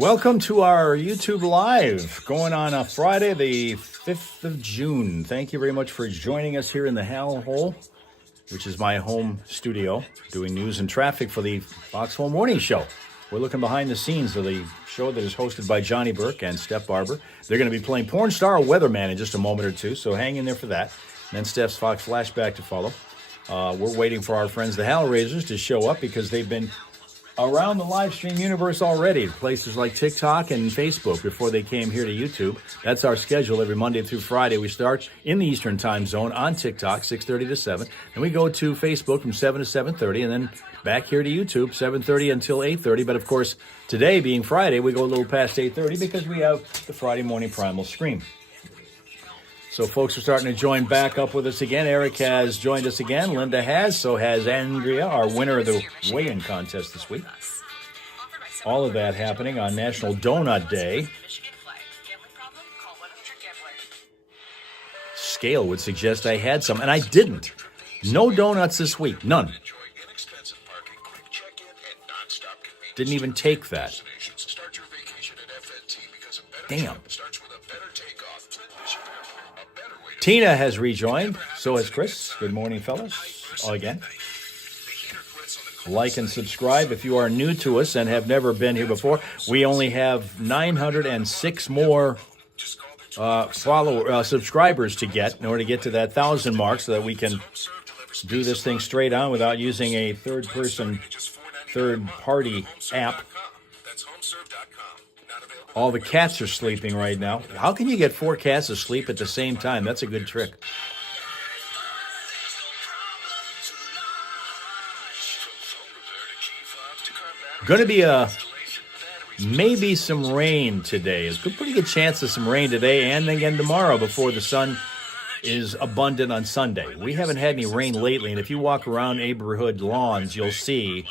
Welcome to our YouTube Live, going on a Friday, the 5th of June. Thank you very much for joining us here in the Hal Hole, which is my home studio, doing news and traffic for the Foxhole Morning Show. We're looking behind the scenes of the show that is hosted by Johnny Burke and Steph Barber. They're going to be playing Porn Star Weatherman in just a moment or two, so hang in there for that. And then Steph's Fox Flashback to follow. We're waiting for our friends, the Hellraisers, to show up because they've been around the live stream universe already, places like TikTok and Facebook before they came here to YouTube. That's our schedule every Monday through Friday. We start in the Eastern time zone on TikTok, 6:30 to 7. And we go to Facebook from 7 to 7:30, and then back here to YouTube, 7:30 until 8:30. But, of course, today being Friday, we go a little past 8:30 because we have the Friday morning Primal Scream. So folks are starting to join back up with us again. Eric has joined us again. Linda has. So has Andrea, our winner of the weigh-in contest this week. All of that happening on National Donut Day. Scale would suggest I had some, and I didn't. No donuts this week. None. Didn't even take that. Damn. Tina has rejoined. So has Chris. Good morning, fellas. Again. Like and subscribe if you are new to us and have never been here before. We only have 906 more subscribers to get in order to get to that 1,000 mark so that we can do this thing straight on without using a third-party app. All the cats are sleeping right now. How can you get 4 cats asleep at the same time? That's a good trick. Going to be maybe some rain today. There's a pretty good chance of some rain today and again tomorrow before the sun is abundant on Sunday. We haven't had any rain lately, and if you walk around neighborhood lawns, you'll see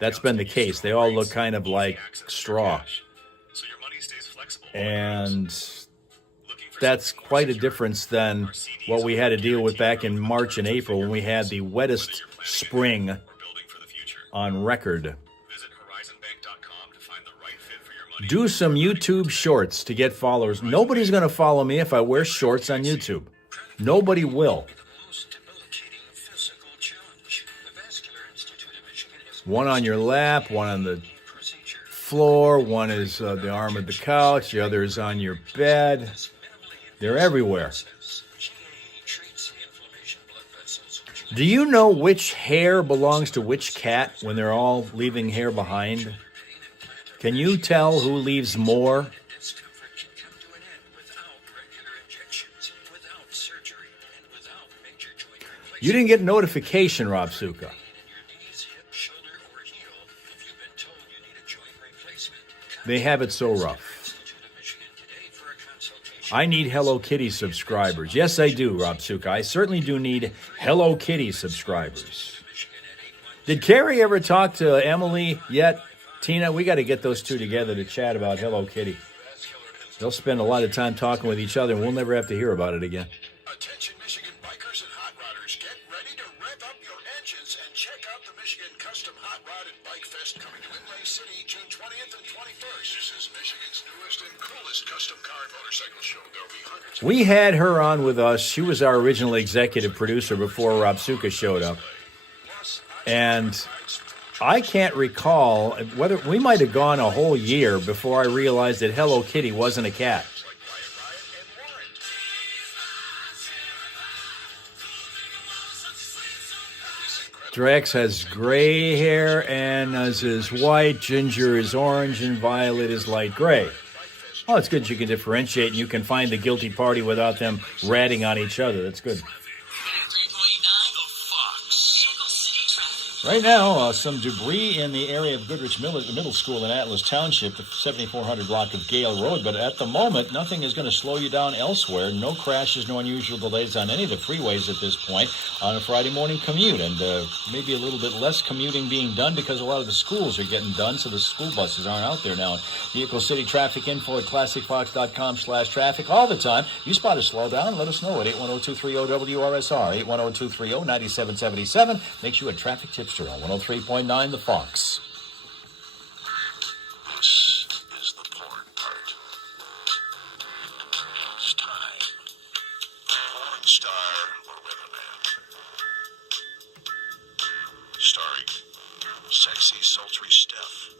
that's been the case. They all look kind of like straw. And that's quite a difference than what we had to deal with back in March and April when we had the wettest spring on record. Do some YouTube shorts to get followers. Nobody's going to follow me if I wear shorts on YouTube. Nobody will. One on your lap, one on the floor, one is the arm of the couch, the other is on your bed. They're everywhere. Do you know which hair belongs to which cat when they're all leaving hair behind? Can you tell who leaves more? You didn't get notification, Rob Suka. They have it so rough. I need Hello Kitty subscribers. Yes, I do, Rob Suka. I certainly do need Hello Kitty subscribers. Did Carrie ever talk to Emily yet? Tina, we got to get those two together to chat about Hello Kitty. They'll spend a lot of time talking with each other, and we'll never have to hear about it again. Attention Michigan bikers and hot rodders, get ready to rev up your engines and check out the Michigan Custom Hot Rod and Bike Fest coming to Inlay City June 20th and 21st. This is Michigan's newest and coolest custom car and motorcycle show. There'll be hundreds. We had her on with us. She was our original executive producer before Rob Suka showed up. And I can't recall whether we might have gone a whole year before I realized that Hello Kitty wasn't a cat. Drex has gray hair, and as is white, Ginger is orange, and Violet is light gray. Oh, it's good you can differentiate, and you can find the guilty party without them ratting on each other. That's good. Right now, some debris in the area of Goodrich Middle School in Atlas Township, the 7400 block of Gale Road. But at the moment, nothing is going to slow you down elsewhere. No crashes, no unusual delays on any of the freeways at this point on a Friday morning commute. And maybe a little bit less commuting being done because a lot of the schools are getting done, so the school buses aren't out there now. Vehicle City Traffic Info at ClassicFox.com/traffic all the time. You spot a slowdown, let us know at 810-230-WRSR, 810-230-9777. Makes you a traffic tipster on 103.9 The Fox. This is the sultry Steph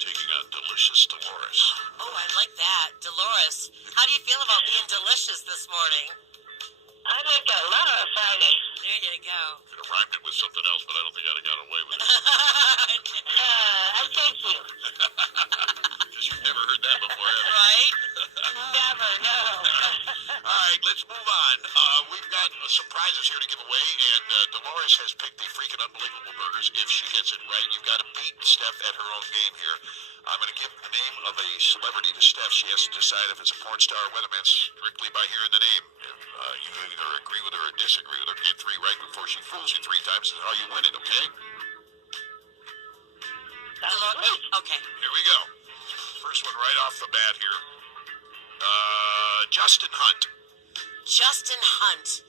taking on delicious Dolores. Oh, I like that. Dolores, how do you feel about being delicious this morning? I like a lot on a Friday. There you go. Could have rhymed it with something else, but I don't think I'd have got away with it. I thank you. Because you've never heard that before, have you? Right? Never, no. All right, let's move on. We've got some prizes here to give away, and Dolores has picked the freaking unbelievable burgers. If she gets it right, you've got to beat Steph at her own game here. I'm going to give the name of a celebrity to Steph. She has to decide if it's a porn star or weatherman strictly by hearing the name. If you either agree with her or disagree with her, get 3 right before she fools you 3 times is how you win it, okay? Dolores, okay. Here we go. First one right off the bat here. Justin Hunt. Justin Hunt.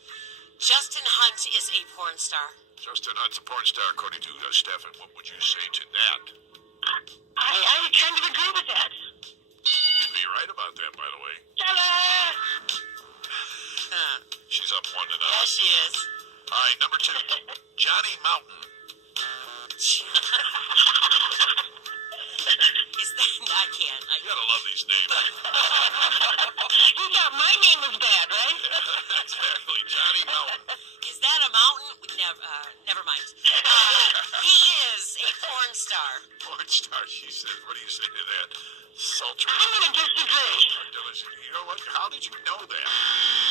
Justin Hunt is a porn star. Justin Hunt's a porn star, according to Stefan. What would you say to that? I kind of agree with that. You'd be right about that, by the way. Ta-da! She's up 1-0. Yeah, she is. All right, number 2. Johnny Mountain. Is that? I can't. You gotta love these names. You thought my name was bad, right? Exactly, Johnny Mountain. Is that a mountain? Never mind. He is a porn star. Porn star, she says. What do you say to that? Sultry. I'm going to disagree. Delicious. You know what? How did you know that?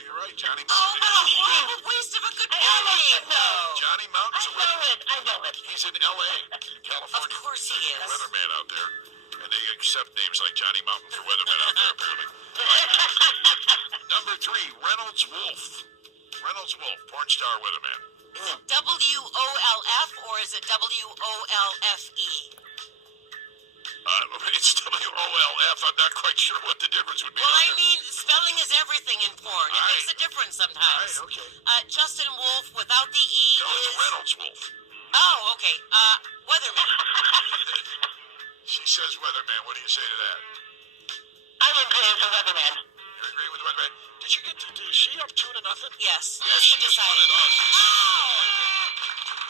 You're right, Johnny Oh, Mountain. what a horrible waste of a good I porn almost name, said no. though. Johnny Mountain's a weatherman. I know it. He's in L.A., California. Of course he is. Weatherman out there. And they accept names like Johnny Mountain for weathermen out there, apparently. Number 3, Reynolds Wolf. Reynolds Wolf, porn star weatherman. Is it WOLF or is it WOLFE? It's WOLF. I'm not quite sure what the difference would be. Well, I mean, spelling is everything in porn. It All makes a right. difference All sometimes. right, okay. Justin Wolf without the E No, it's is... Reynolds Wolf. Oh, okay. Weatherman. She says weatherman. What do you say to that? I would agree as a weatherman. You agree with weatherman? Did you get to... Is she up 2-0? Yes. Yeah, she just won it all.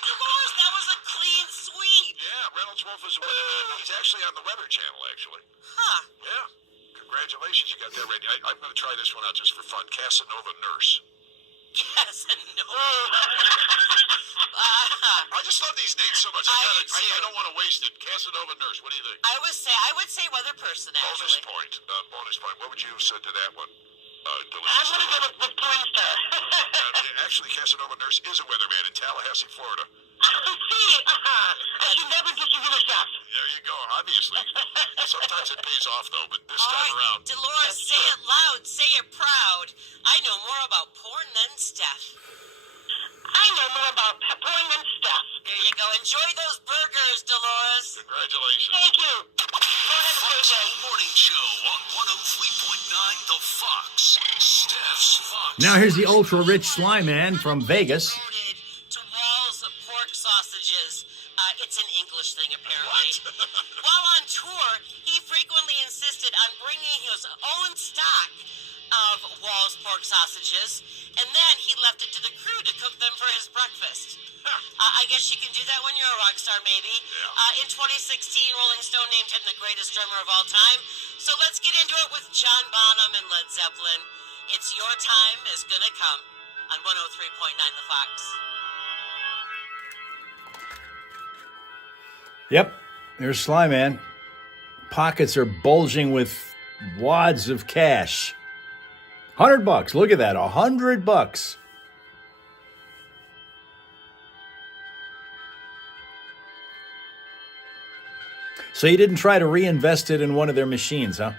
Dolores, that was a clean sweep. Yeah, Reynolds Wolf is a weatherman. He's actually on the Weather Channel, actually. Huh. Yeah. Congratulations, you got that right. I'm going to try this one out just for fun. Casanova Nurse. Yes and no. I just love these names so much. I don't want to waste it. Casanova Nurse. What do you think? I would say weather person, Bonus actually. point. Bonus point. What would you have said to that one? I'm Delicious. going to go with porn star. Actually, Casanova Nurse is a weatherman in Tallahassee, Florida. See, I should never disagree with that. There you go. Obviously. Sometimes it pays off, though, but this All time right, around. Dolores, say it loud, say it proud. I know more about porn than Steph. I know more about porn than stuff. There you go. Enjoy those burgers, Dolores. Congratulations. Thank you. Go ahead, AJ. Morning show on 103.9 The Fox. Steph's Fox. Now here's the ultra-rich Sly Man from Vegas. Devoted to walls of pork sausages. It's an English thing, apparently. While on tour, he frequently insisted on bringing his own stock of Wall's pork sausages, and then he left it to the crew to cook them for his breakfast. I guess you can do that when you're a rock star, maybe. In 2016, Rolling Stone named him the greatest drummer of all time. So let's get into it with John Bonham and Led Zeppelin. It's Your Time Is Gonna Come on 103.9 The Fox. Yep, there's Sly Man. Pockets are bulging with wads of cash. $100. Look at that, $100. So you didn't try to reinvest it in one of their machines, huh?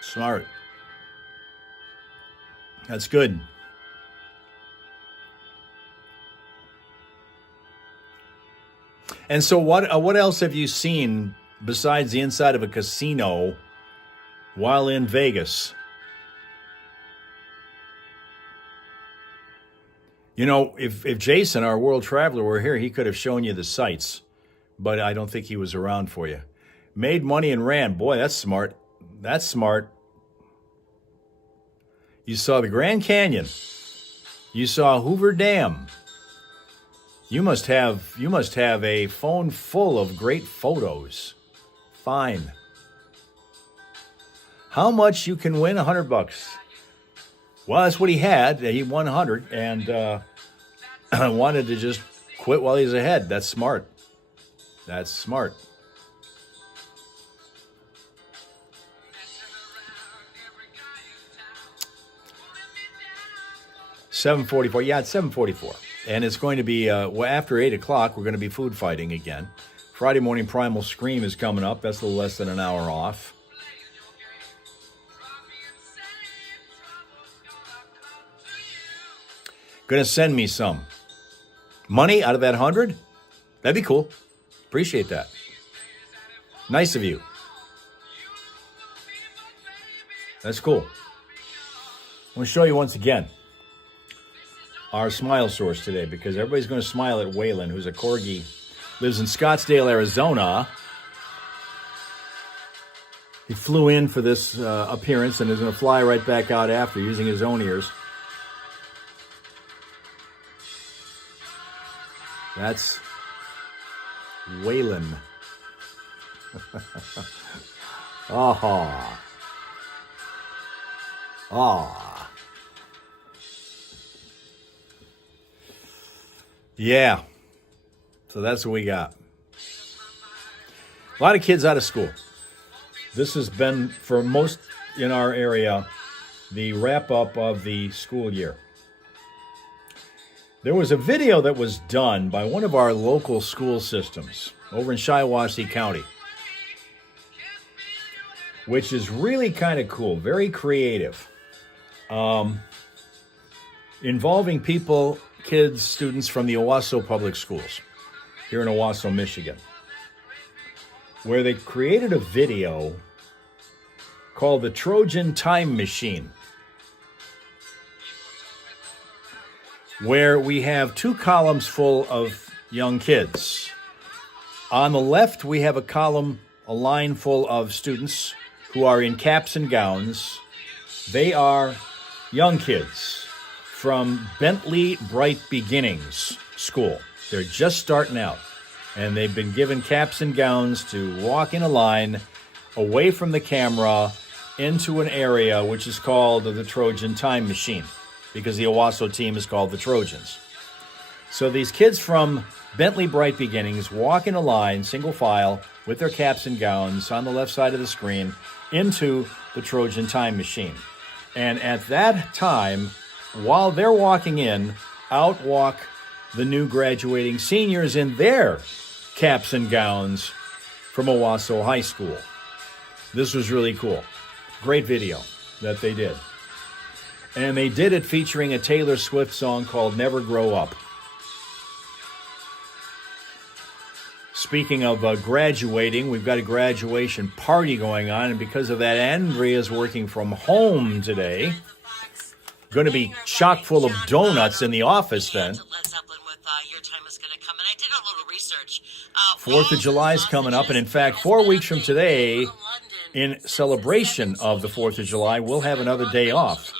Smart. That's good. And so what else have you seen besides the inside of a casino while in Vegas? You know, if Jason, our world traveler, were here, he could have shown you the sights, but I don't think he was around for you. Made money and ran. Boy, that's smart. That's smart. You saw the Grand Canyon. You saw Hoover Dam. You must have a phone full of great photos. Fine. How much you can win? $100. Well, that's what he had. He won 100 and wanted to just quit while he's ahead. That's smart. That's smart. $7:44. Yeah, it's 7:44. And it's going to be, after 8 o'clock, we're going to be food fighting again. Friday morning Primal Scream is coming up. That's a little less than an hour off. Going to send me some money out of that 100. That'd be cool. Appreciate that. Nice of you. That's cool. I'm going to show you once again our smile source today, because everybody's going to smile at Waylon, who's a corgi, lives in Scottsdale, Arizona. He flew in for this appearance and is going to fly right back out after, using his own ears. That's Waylon. Ah. Ah. Yeah. So that's what we got. A lot of kids out of school. This has been, for most in our area, the wrap-up of the school year. There was a video that was done by one of our local school systems over in Shiawassee County, which is really kind of cool, very creative, involving people, kids, students from the Owasso Public Schools here in Owasso, Michigan, where they created a video called the Trojan Time Machine, where we have two columns full of young kids. On the left, we have a line full of students who are in caps and gowns. They are young kids from Bentley Bright Beginnings School. They're just starting out, and they've been given caps and gowns to walk in a line away from the camera into an area which is called the Trojan Time Machine, because the Owasso team is called the Trojans. So these kids from Bentley Bright Beginnings walk in a line, single file, with their caps and gowns on the left side of the screen into the Trojan Time Machine. And at that time, while they're walking in, out walk the new graduating seniors in their caps and gowns from Owasso High School. This was really cool. Great video that they did. And they did it featuring a Taylor Swift song called Never Grow Up. Speaking of graduating, we've got a graduation party going on, and because of that, Andrea's working from home today. Going to be chock full of donuts in the office then. Led Zeppelin with Your Time Is Gonna Come, and I did a little research. 4th of July is coming up, and in fact, 4 weeks from today, in celebration of the 4th of July, we'll have another day off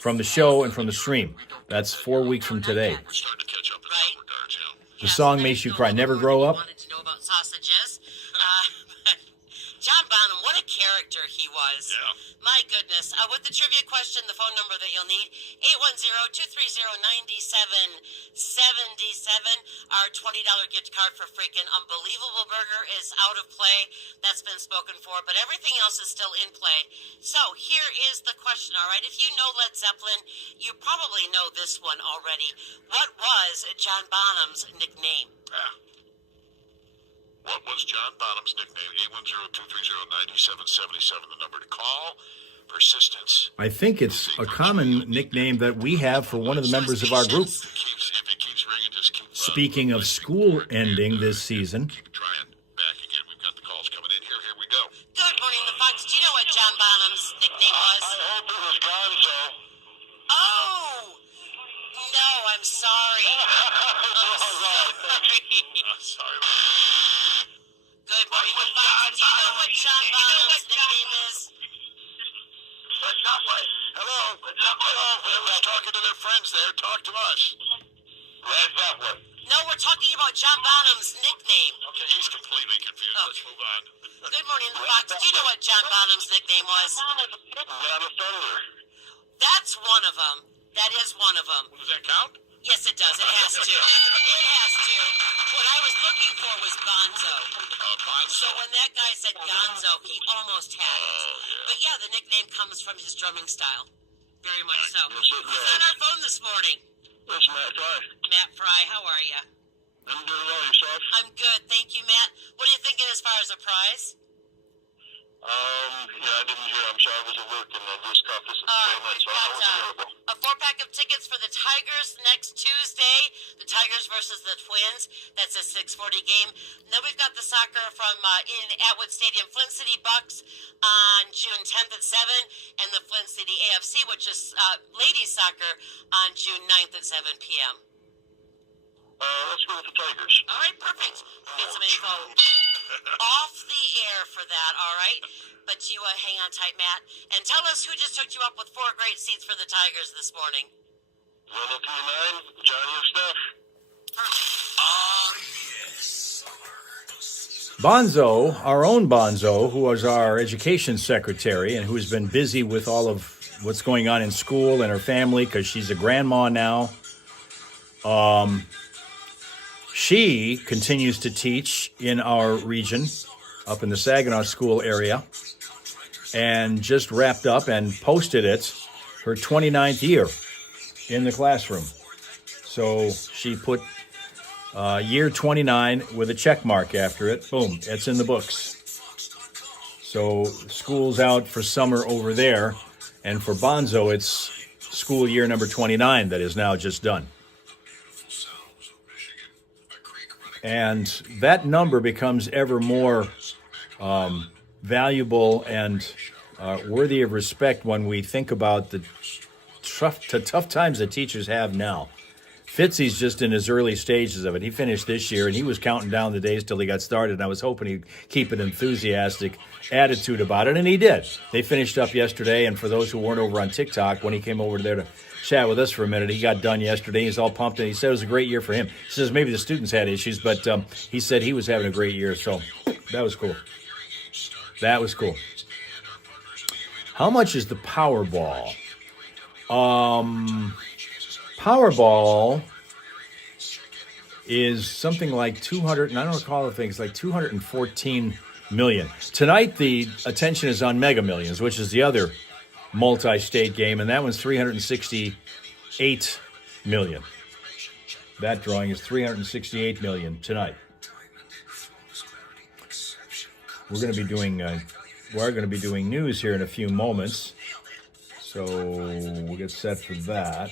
from the show and from the stream. That's 4 weeks from today. We're starting to catch up in some regards, yeah. The song makes you cry. Never Grow Up. Wanted to know about sausages. John Bonham, what a character he was. Yeah. My goodness. With the trivia question, the phone number that you'll need, 810-230-9777. Our $20 gift card for freaking Unbelievable Burger is out of play. That's been spoken for, but everything else is still in play. So here is the question, all right? If you know Led Zeppelin, you probably know this one already. What was John Bonham's nickname? Yeah. What was John Bonham's nickname? 810-230-9777, the number to call. Persistence. I think it's a common nickname that we have for one of the members of our group. If it keeps ringing, just keep... Speaking of school ending this season. Keep trying. Back again. We've got the calls coming in. Here we go. Good morning, the Fox. Do you know what John Bonham's nickname was? I hope it was Gonzo. Oh! No, I'm sorry. Sorry. Good morning, the Fox. Do you know what John Bonham's nickname is? Hello. Hello. We're talking to their friends there. Talk to us. Led Zeppelin. No, we're talking about John Bonham's nickname. Okay, he's completely confused. Let's move on. Good morning, Fox. Do you know what John Bonham's nickname was? Not a thunder. That's one of them. That is one of them. Does that count? Yes, it does. It has to. It has to. What I was looking for was Bonzo. So when that guy said Gonzo, he almost had it. But yeah, the nickname comes from his drumming style. Very much so. Who's on our phone this morning? That's Matt Fry. Matt Fry, how are you? I'm doing well, yourself? I'm good, thank you, Matt. What are you thinking as far as a prize? Yeah, I didn't hear. I'm sorry, I was at work and I just caught this at the same night, so I don't know what's available. A 4-pack of tickets for the Tigers next Tuesday. The Tigers versus the Twins. That's a 6:40 game. And then we've got the soccer from in Atwood Stadium, Flint City Bucks on June 10th at 7, and the Flint City AFC, which is ladies soccer, on June 9th at 7 p.m. Let's go with the Tigers. All right, perfect. We'll get some info off the air for that, all right? But you hang on tight, Matt, and tell us who just hooked you up with 4 great seats for the Tigers this morning. 109, Johnny and Steph. Bonzo, our own Bonzo, who was our education secretary and who has been busy with all of what's going on in school and her family because she's a grandma now. She continues to teach in our region, up in the Saginaw School area, and just wrapped up and posted it, her 29th year in the classroom. So she put year 29 with a check mark after it. Boom, it's in the books. So school's out for summer over there, and for Bonzo, it's school year number 29 that is now just done. And that number becomes ever more valuable and worthy of respect when we think about the tough times that teachers have now. Fitzy's just in his early stages of it. He finished this year, and he was counting down the days till he got started, and I was hoping he'd keep an enthusiastic attitude about it, and he did. They finished up yesterday, and for those who weren't over on TikTok, when he came over there to chat with us for a minute, he got done yesterday. He's all pumped, and he said it was a great year for him. He says maybe the students had issues, but he said he was having a great year, so that was cool. That was cool. How much is the Powerball? Powerball is something like 200, and I don't recall the things, like 214 million. Tonight, the attention is on Mega Millions, which is the other multi-state game, and that one's 368 million. That drawing is 368 million tonight. We're going to be doing news here in a few moments, so we'll get set for that.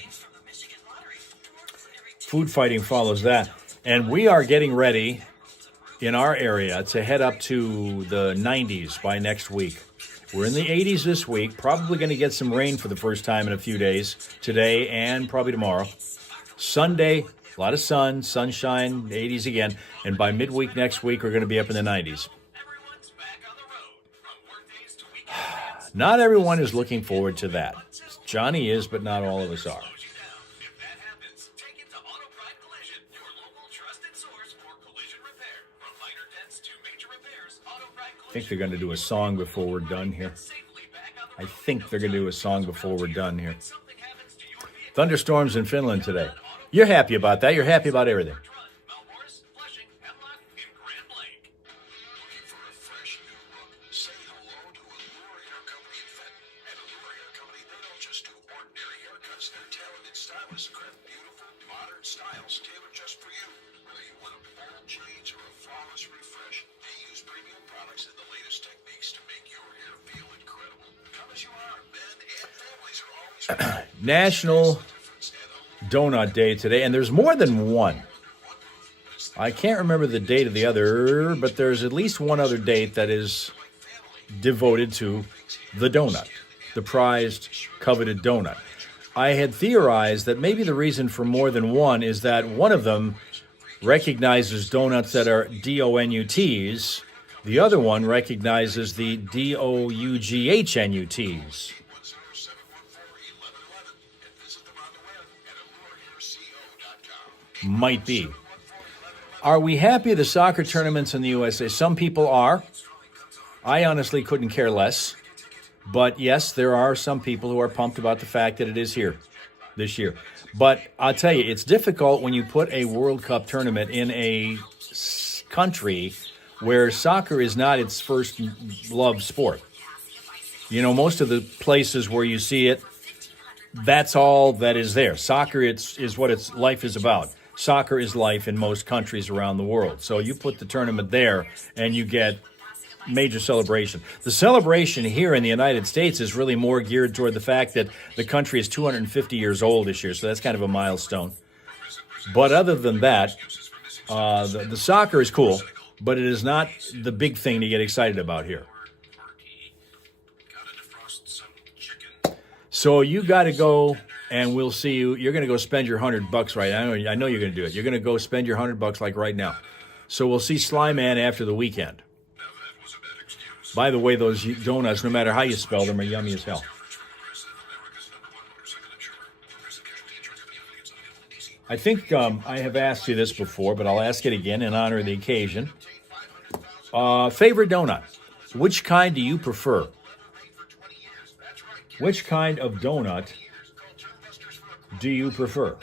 Food fighting follows that, and we are getting ready in our area to head up to the 90s by next week. We're in the 80s this week, probably going to get some rain for the first time in a few days, today and probably tomorrow. Sunday, a lot of sun, sunshine, 80s again, and by midweek next week, we're going to be up in the 90s. Not everyone is looking forward to that. Johnny is, but not all of us are. I think they're going to do a song before we're done here. Thunderstorms in Finland today. You're happy about that. You're happy about everything. National Donut Day today, and there's more than one. I can't remember the date of the other, but there's at least one other date that is devoted to the donut, the prized, coveted donut. I had theorized that maybe the reason for more than one is that one of them recognizes donuts that are DONUTs, the other one recognizes the DOUGHNUTs. Might be. Are we happy the soccer tournaments in the USA? Some people are. I honestly couldn't care less. But yes, there are some people who are pumped about the fact that it is here this year. But I'll tell you, it's difficult when you put a World Cup tournament in a country where soccer is not its first love sport. You know, most of the places where you see it, that's all that is there. Soccer is what its life is about. Soccer is life in most countries around the world. So you put the tournament there and you get major celebration. The celebration here in the United States is really more geared toward the fact that the country is 250 years old this year, so that's kind of a milestone. But other than that, the soccer is cool, but it is not the big thing to get excited about here. So you got to go, and we'll see you. You're going to go spend your $100 right now. I know you're going to do it. You're going to go spend your $100 like right now. So we'll see Sly Man after the weekend. By the way, those donuts, no matter how you spell them, are yummy as hell. I think I have asked you this before, but I'll ask it again in honor of the occasion. Favorite donut? Which kind do you prefer? Which kind of donut do you prefer?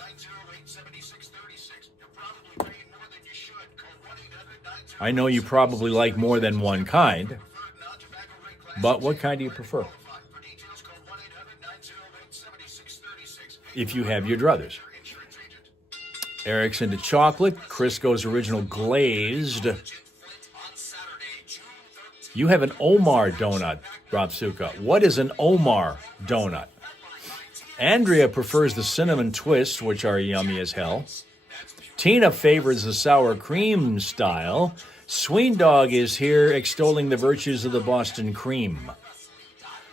I know you probably like more than one kind. But what kind do you prefer? If you have your druthers. Eric's into chocolate. Chris goes original glazed. You have an Omar donut, Robsuka. What is an Omar donut? Andrea prefers the cinnamon twists, which are yummy as hell. Tina favors the sour cream style. Sween Dog is here extolling the virtues of the Boston cream.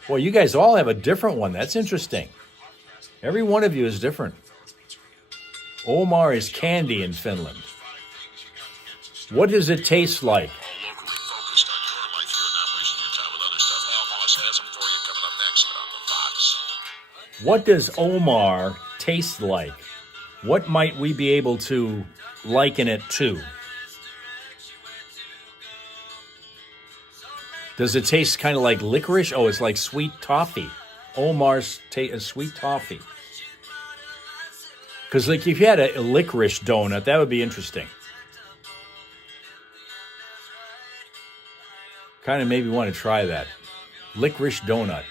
Well, you guys all have a different one. That's interesting. Every one of you is different. Omar is candy in Finland. What does it taste like? Locally focused on your life here and not wasting your time with other stuff. Hal Maas has them for you coming up next on the Fox. What does Omar taste like? What might we be able to liken it to? Does it taste kind of like licorice? Oh, it's like sweet toffee. Omar's sweet toffee. Because like if you had a licorice donut, that would be interesting. Kind of maybe want to try that. Licorice donut.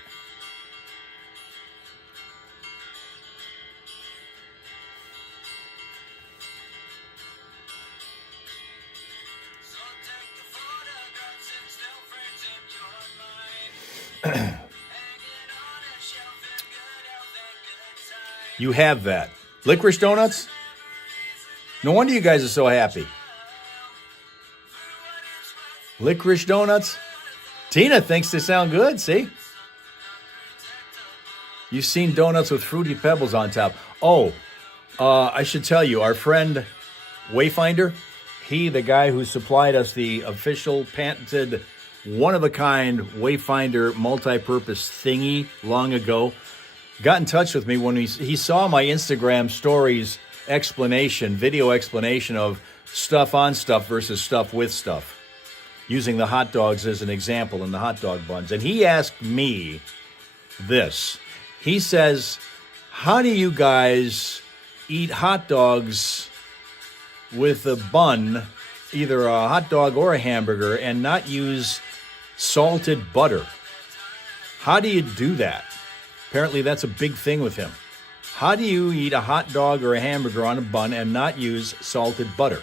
You have that. Licorice donuts? No wonder you guys are so happy. Licorice donuts? Tina thinks they sound good, see? You've seen donuts with fruity pebbles on top. Oh, I should tell you, our friend Wayfinder, the guy who supplied us the official patented one-of-a-kind Wayfinder multi-purpose thingy long ago, got in touch with me when he saw my Instagram stories video explanation of stuff on stuff versus stuff with stuff, using the hot dogs as an example in the hot dog buns. And he asked me this. He says, how do you guys eat hot dogs with a bun, either a hot dog or a hamburger, and not use salted butter? How do you do that? Apparently that's a big thing with him. How do you eat a hot dog or a hamburger on a bun and not use salted butter?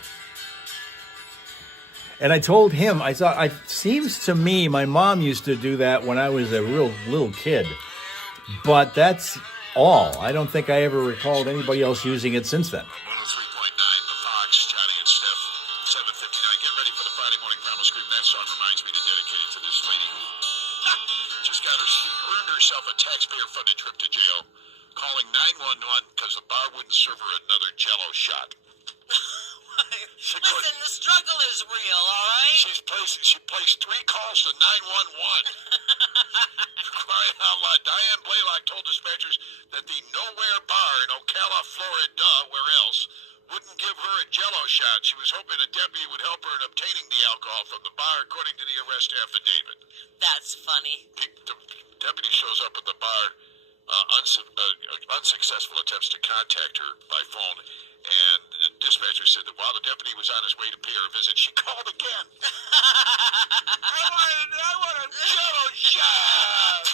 And I told him, I thought, it seems to me my mom used to do that when I was a real little kid. But that's all. I don't think I ever recalled anybody else using it since then. 103.9, the Fox, Johnny and Steph, 7:59. Get ready for the Friday morning Primal Scream. That song reminds me to dedicate it to this lady who just earned herself a taxpayer-funded trip to jail, calling 911 because the bar wouldn't serve her another Jell-O shot. Listen, the struggle is real, all right? She placed 3 calls to 911. Crying out loud. Diane Blaylock told dispatchers that the Nowhere Bar in Ocala, Florida, where else, wouldn't give her a Jell-O shot. She was hoping a deputy would help her in obtaining the alcohol from the bar, according to the arrest affidavit. That's funny. The deputy shows up at the bar, unsuccessful attempts to contact her by phone, and the dispatcher said that while the deputy was on his way to pay her a visit, she called again. I want a Jell-O shot!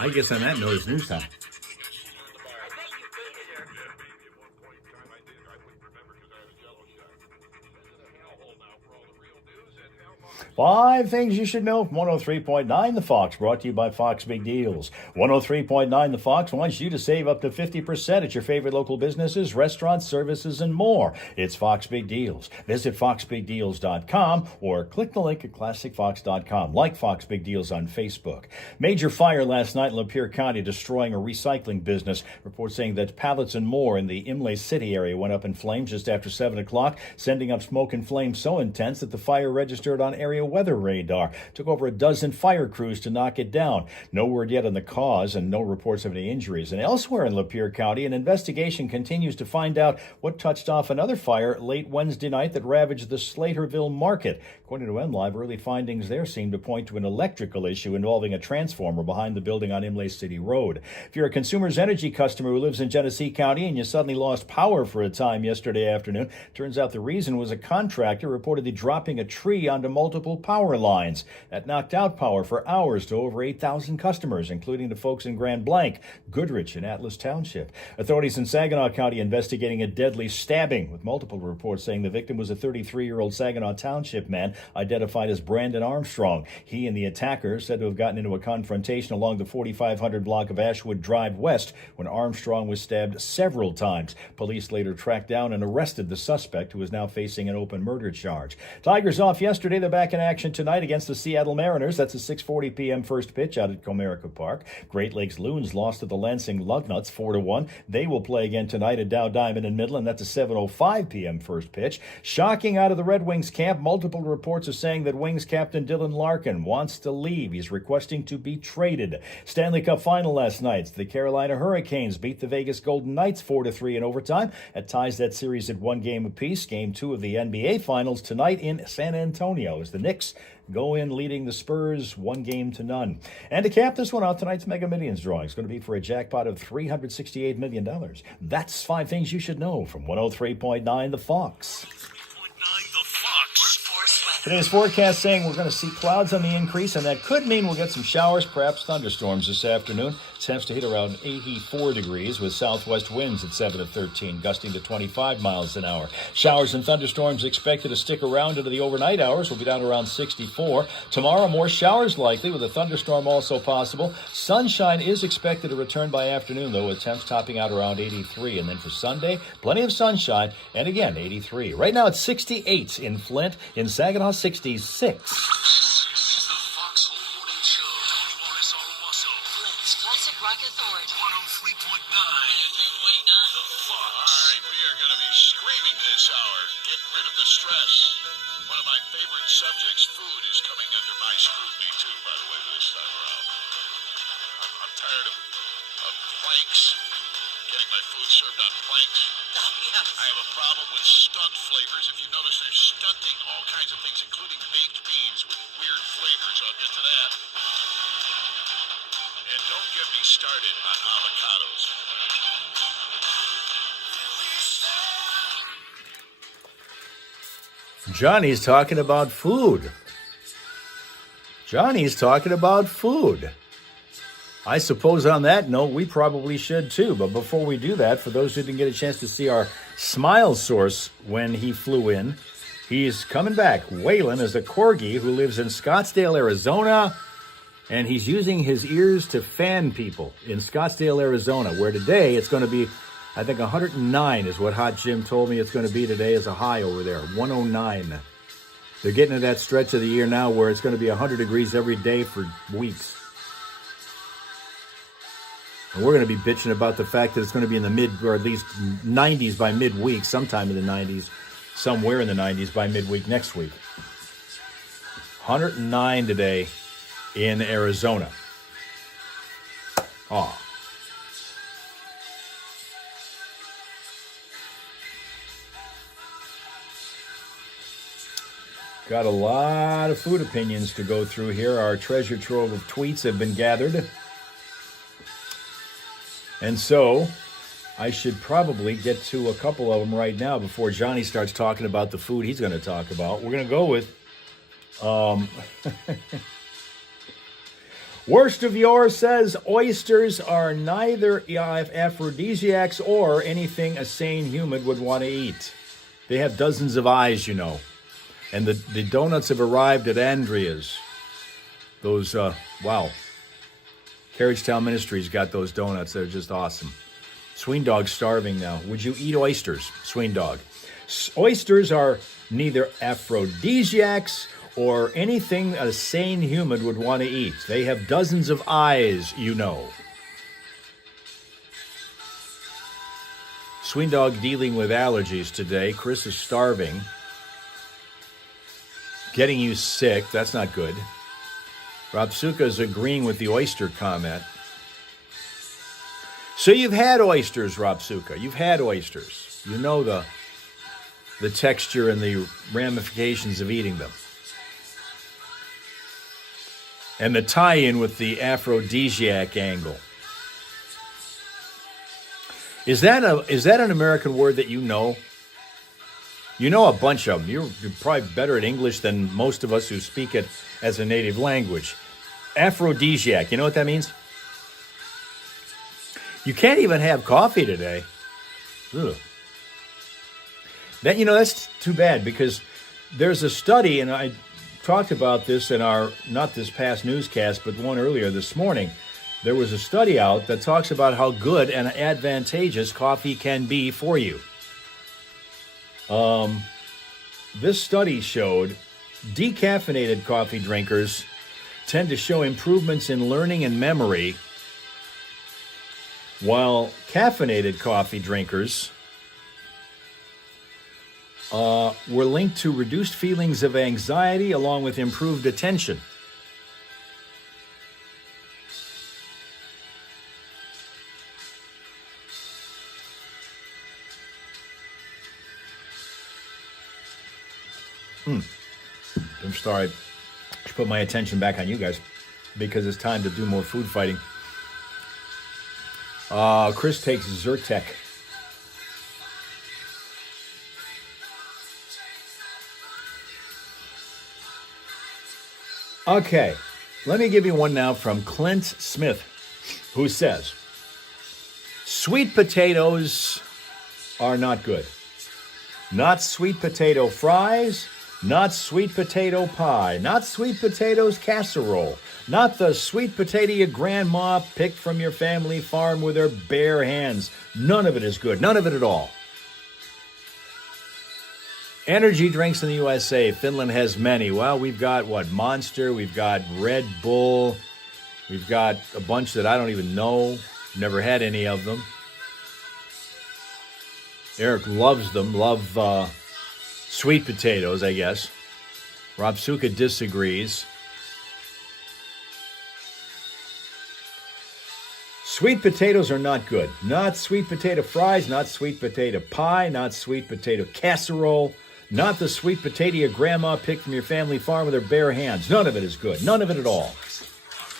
I guess on that note, it's news time. Five things you should know from 103.9 The Fox, brought to you by Fox Big Deals. 103.9 The Fox wants you to save up to 50% at your favorite local businesses, restaurants, services, and more. It's Fox Big Deals. Visit foxbigdeals.com or click the link at classicfox.com. Like Fox Big Deals on Facebook. Major fire last night in Lapeer County, destroying a recycling business. Reports saying that pallets and more in the Imlay City area went up in flames just after 7 o'clock, sending up smoke and flames so intense that the fire registered on area weather radar. Took over a dozen fire crews to knock it down. No word yet on the cause and no reports of any injuries. And elsewhere in Lapeer County, an investigation continues to find out what touched off another fire late Wednesday night that ravaged the Slaterville market. According to MLive, early findings there seem to point to an electrical issue involving a transformer behind the building on Imlay City Road. If you're a Consumers Energy customer who lives in Genesee County and you suddenly lost power for a time yesterday afternoon, turns out the reason was a contractor reportedly dropping a tree onto multiple power lines. That knocked out power for hours to over 8,000 customers, including the folks in Grand Blanc, Goodrich, and Atlas Township. Authorities in Saginaw County investigating a deadly stabbing, with multiple reports saying the victim was a 33-year-old Saginaw Township man identified as Brandon Armstrong. He and the attacker said to have gotten into a confrontation along the 4500 block of Ashwood Drive West when Armstrong was stabbed several times. Police later tracked down and arrested the suspect, who is now facing an open murder charge. Tigers off yesterday. They're back in action tonight against the Seattle Mariners. That's a 6:40 p.m. first pitch out at Comerica Park. Great Lakes Loons lost to the Lansing Lugnuts 4-1. They will play again tonight at Dow Diamond in Midland. That's a 7:05 p.m. first pitch. Shocking out of the Red Wings camp. Multiple reports are saying that Wings captain Dylan Larkin wants to leave. He's requesting to be traded. Stanley Cup final last night. The Carolina Hurricanes beat the Vegas Golden Knights 4-3 in overtime. That ties that series at 1 game apiece. Game 2 of the NBA Finals tonight in San Antonio as the Knicks go in leading the Spurs 1-0. And to cap this one out, tonight's Mega Millions drawing is going to be for a jackpot of $368 million. That's 5 things you should know from 103.9 The Fox. Today's forecast saying we're going to see clouds on the increase, and that could mean we'll get some showers, perhaps thunderstorms this afternoon. Temps to hit around 84 degrees with southwest winds at 7 to 13, gusting to 25 miles an hour. Showers and thunderstorms expected to stick around into the overnight hours. We'll be down around 64. Tomorrow, more showers likely with a thunderstorm also possible. Sunshine is expected to return by afternoon, though, with temps topping out around 83. And then for Sunday, plenty of sunshine, and again, 83. Right now, it's 68 in Flint. In Saginaw, 66. Rock Authority. 103.9. All right, we are going to be screaming this hour. Get rid of the stress. One of my favorite subjects, food, is coming under my scrutiny, too, by the way, this time around. I'm tired of planks, getting my food served on planks. Yes. I have a problem with stunt flavors. If you notice, they're stunting all kinds of things, including baked beans with weird flavors. I'll get to that. And don't get me started on avocados. Johnny's talking about food. Johnny's talking about food. I suppose on that note, we probably should too. But before we do that, for those who didn't get a chance to see our Smile source when he flew in, he's coming back. Waylon is a corgi who lives in Scottsdale, Arizona, and he's using his ears to fan people in Scottsdale, Arizona, where today it's going to be, I think 109 is what Hot Jim told me it's going to be today as a high over there, 109. They're getting to that stretch of the year now where it's going to be 100 degrees every day for weeks. And we're going to be bitching about the fact that it's going to be in the mid, or at least 90s by midweek, sometime in the 90s, somewhere in the 90s by midweek next week. 109 today in Arizona. Got a lot of food opinions to go through here. Our treasure trove of tweets have been gathered. And so I should probably get to a couple of them right now before Johnny starts talking about the food he's going to talk about. We're going to go with Worst of Yours says oysters are neither aphrodisiacs or anything a sane human would want to eat. They have dozens of eyes, you know. And the donuts have arrived at Andrea's. Those, wow. Carriage Town Ministries got those donuts. They're just awesome. Sween Dog's starving now. Would you eat oysters, Sween Dog? Oysters are neither aphrodisiacs or anything a sane human would want to eat. They have dozens of eyes, you know. Sween Dog dealing with allergies today. Chris is starving. Getting you sick. That's not good. Rapsuka is agreeing with the oyster comment. So you've had oysters, Rapsuka. You've had oysters. You know the texture and the ramifications of eating them. And the tie-in with the aphrodisiac angle. Is that an American word that you know? You know a bunch of them. You're probably better at English than most of us who speak it as a native language. Aphrodisiac, you know what that means? You can't even have coffee today. Ugh. That's too bad, because there's a study, and I talked about this in our, not this past newscast, but one earlier this morning. There was a study out that talks about how good and advantageous coffee can be for you. This study showed decaffeinated coffee drinkers tend to show improvements in learning and memory, while caffeinated coffee drinkers were linked to reduced feelings of anxiety along with improved attention. I'm sorry. I should put my attention back on you guys because it's time to do more food fighting. Chris takes Zyrtec. Okay, let me give you one now from Clint Smith, who says, sweet potatoes are not good. Not sweet potato fries, not sweet potato pie, not sweet potatoes casserole, not the sweet potato your grandma picked from your family farm with her bare hands. None of it is good. None of it at all. Energy drinks in the USA. Finland has many. Well, we've got, Monster. We've got Red Bull. We've got a bunch that I don't even know. Never had any of them. Eric loves them. Sweet potatoes, I guess. Rapsuka disagrees. Sweet potatoes are not good. Not sweet potato fries, not sweet potato pie, not sweet potato casserole, not the sweet potato your grandma picked from your family farm with her bare hands. None of it is good. None of it at all.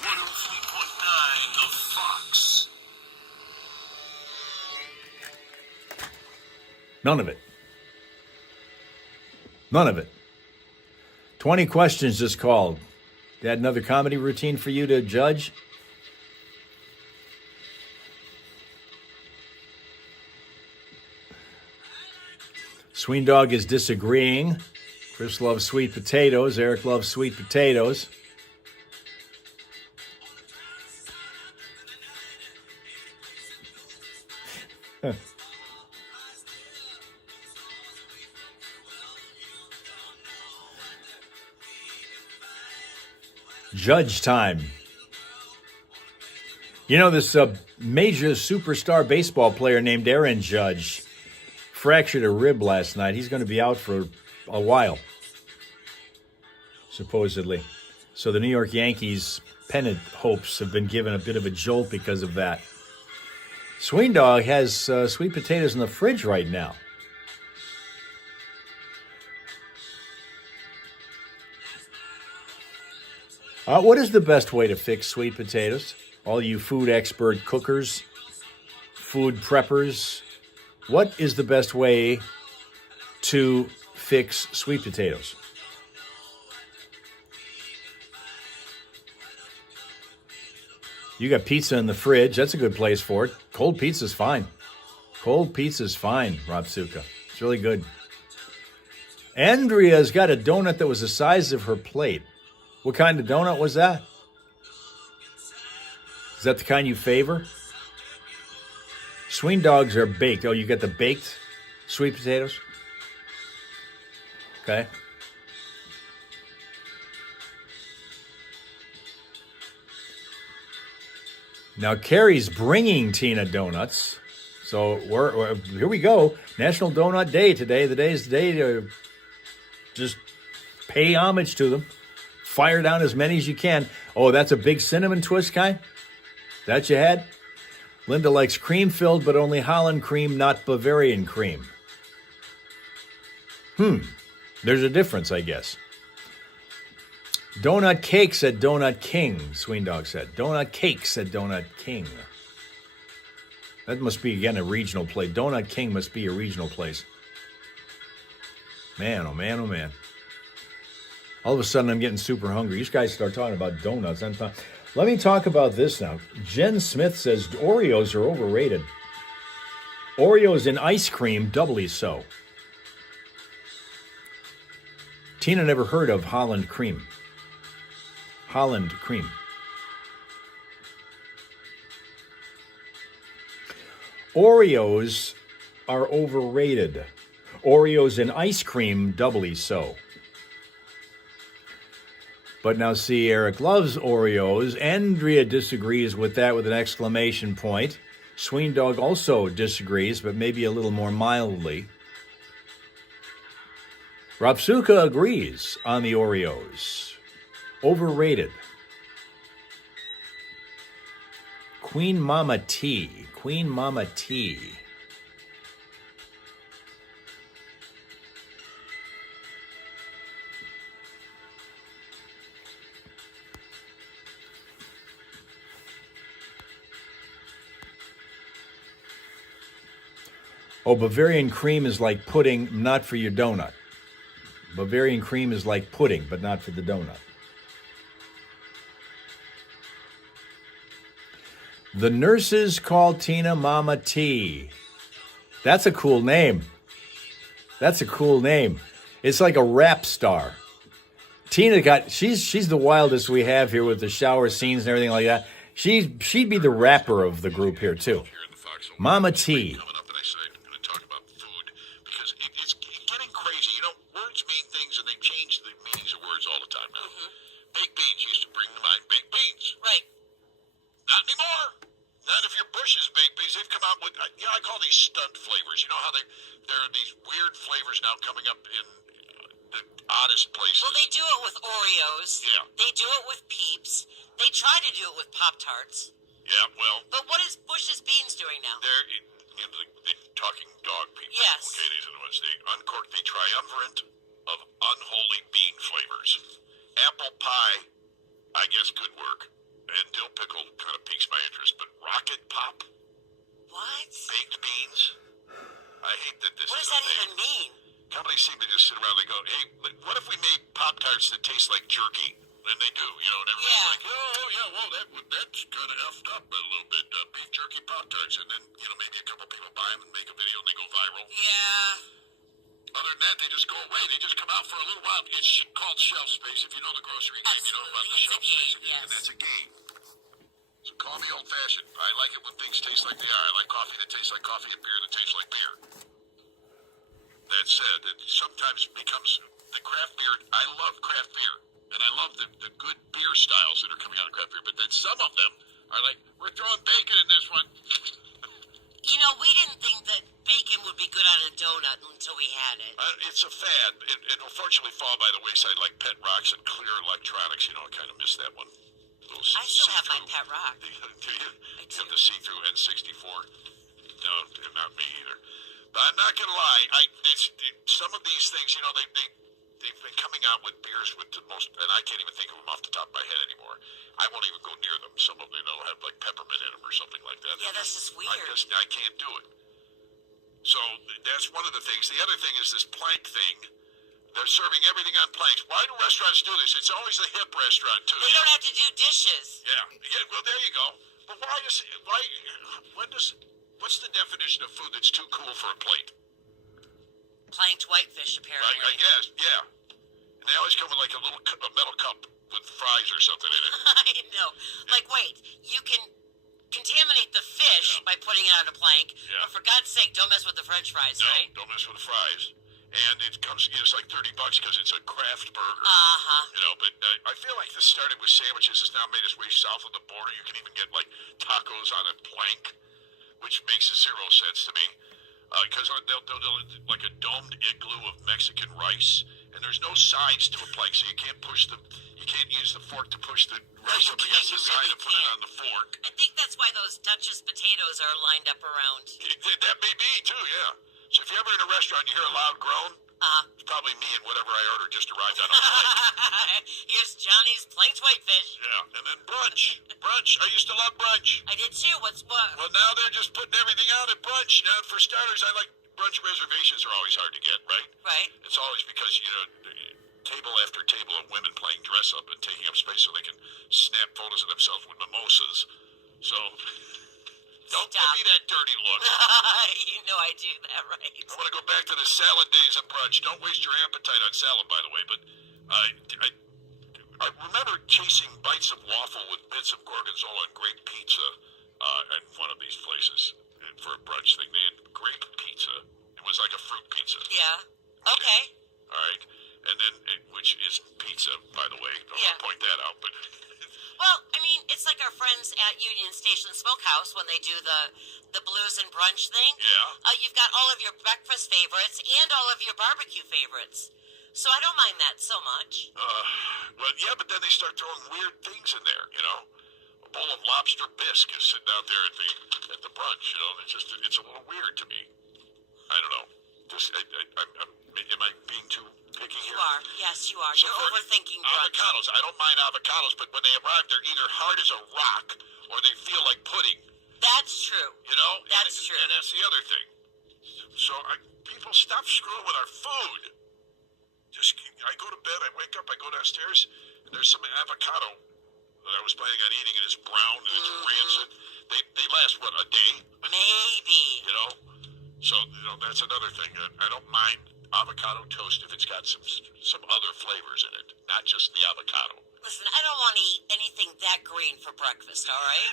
103.9 The Fox. None of it. None of it. 20 questions just called. That another comedy routine for you to judge? Sween Dog is disagreeing. Chris loves sweet potatoes. Eric loves sweet potatoes. Judge time. You know, this major superstar baseball player named Aaron Judge fractured a rib last night. He's going to be out for a while, supposedly. So the New York Yankees' pennant hopes have been given a bit of a jolt because of that. Sween Dog has sweet potatoes in the fridge right now. What is the best way to fix sweet potatoes? All you food expert cookers, food preppers, what is the best way to fix sweet potatoes? You got pizza in the fridge. That's a good place for it. Cold pizza's fine. Cold pizza's fine, Rob Suka. It's really good. Andrea's got a donut that was the size of her plate. What kind of donut was that? Is that the kind you favor? Swing dogs are baked. Oh, you got the baked sweet potatoes? Okay. Now, Carrie's bringing Tina donuts. So here we go. National Donut Day today. Today's the day to just pay homage to them. Fire down as many as you can. Oh, that's a big cinnamon twist kind? That you had? Linda likes cream filled, but only Holland cream, not Bavarian cream. There's a difference, I guess. Donut cake said Donut King, Sween Dog said. Donut cake said Donut King. That must be, again, a regional place. Donut King must be a regional place. Man, oh man, oh man. All of a sudden, I'm getting super hungry. You guys start talking about donuts. Let me talk about this now. Jen Smith says Oreos are overrated. Oreos in ice cream, doubly so. Tina never heard of Holland cream. Holland cream. Oreos are overrated. Oreos in ice cream, doubly so. But now see, Eric loves Oreos. Andrea disagrees with that with an exclamation point. Sween Dog also disagrees, but maybe a little more mildly. Rapsuka agrees on the Oreos. Overrated. Queen Mama T. Queen Mama T. Oh, Bavarian cream is like pudding, not for your donut. Bavarian cream is like pudding, but not for the donut. The nurses call Tina Mama T. That's a cool name. That's a cool name. It's like a rap star. Tina she's the wildest we have here with the shower scenes and everything like that. She'd be the rapper of the group here too. Mama T. I call these stunt flavors. You know how there are these weird flavors now coming up in the oddest places. Well, they do it with Oreos. Yeah. They do it with Peeps. They try to do it with Pop-Tarts. Yeah, well. But what is Bush's Beans doing now? They're the talking dog people. Yes. Okay, these are the ones. They uncork the triumvirate of unholy bean flavors. Apple pie, I guess, could work. And dill pickle kind of piques my interest. But Rocket Pop? What? Baked beans? I hate that this What is does that even mean? Companies seem to just sit around and go, hey, what if we made Pop-Tarts that taste like jerky? And they do, and everybody's like, oh, yeah, well, that's kind of effed up a little bit, beef jerky Pop-Tarts. And then, maybe a couple people buy them and make a video and they go viral. Yeah. Other than that, they just go away. They just come out for a little while. It's called shelf space. If you know the grocery game, you know about the shelf space. Yes. And that's a game. So call me old-fashioned. I like it when things taste like they are. I like coffee that tastes like coffee and beer that tastes like beer. That said, it sometimes becomes the craft beer. I love craft beer, and I love the good beer styles that are coming out of craft beer, but then some of them are like, we're throwing bacon in this one. We didn't think that bacon would be good on a donut until we had it. It's a fad. It'll unfortunately fall by the wayside like Pet Rocks and Clear Electronics. I kind of miss that one. I still have my Pet Rock. Do you? You have the see-through N64? No, not me either. But I'm not going to lie. Some of these things, they've been coming out with beers with the most, and I can't even think of them off the top of my head anymore. I won't even go near them. Some of them, have like peppermint in them or something like that. Yeah, that's just weird. I can't do it. So that's one of the things. The other thing is this plank thing. They're serving everything on planks. Why do restaurants do this? It's always the hip restaurant too. They don't have to do dishes. Yeah. Well, there you go. But what's the definition of food that's too cool for a plate? Planked whitefish, apparently. I guess, yeah. And they always come with like a metal cup with fries or something in it. I know. Like, wait, you can contaminate the fish by putting it on a plank, but for God's sake, don't mess with the French fries, right? Don't mess with the fries. And it comes, it's like $30 because it's a craft burger. But I feel like this started with sandwiches. It's now made its way south of the border. You can even get like tacos on a plank, which makes zero sense to me. Because they'll like a domed igloo of Mexican rice, and there's no sides to a plank, so you can't use the fork to push the rice up against the side and put it on the fork. I think that's why those Duchess potatoes are lined up around. That may be too, yeah. So if you're ever in a restaurant and you hear a loud groan, it's probably me and whatever I ordered just arrived on a plate. Here's Johnny's planked whitefish. Yeah, and then brunch. I used to love brunch. I did too. What? Well, now they're just putting everything out at brunch. Now, for starters, I like brunch reservations are always hard to get, right? Right. It's always because, table after table of women playing dress up and taking up space so they can snap photos of themselves with mimosas. So... Don't give me that dirty look. You know I do that, right? I want to go back to the salad days of brunch. Don't waste your appetite on salad, by the way. But I remember chasing bites of waffle with bits of gorgonzola and grape pizza at one of these places for a brunch thing. They had grape pizza. It was like a fruit pizza. Yeah. Okay. All right. And then, which is pizza, by the way. Don't want to point that out, but... Well, I mean, it's like our friends at Union Station Smokehouse when they do the blues and brunch thing. Yeah. You've got all of your breakfast favorites and all of your barbecue favorites. So I don't mind that so much. Well, yeah, but then they start throwing weird things in there, A bowl of lobster bisque is sitting out there at the brunch, It's a little weird to me. I don't know. Am I being too picky here? You are. Yes, you are. So you're overthinking brunch. Avocados. I don't mind avocados, but when they arrive, they're either hard as a rock or they feel like pudding. That's true. That's true. And that's the other thing. So people stop screwing with our food. I go to bed, I wake up, I go downstairs, and there's some avocado that I was planning on eating, and it's brown and it's rancid. They last, what, a day? Maybe. So, that's another thing. I don't mind avocado toast if it's got some other flavors in it, not just the avocado. Listen, I don't want to eat anything that green for breakfast, all right?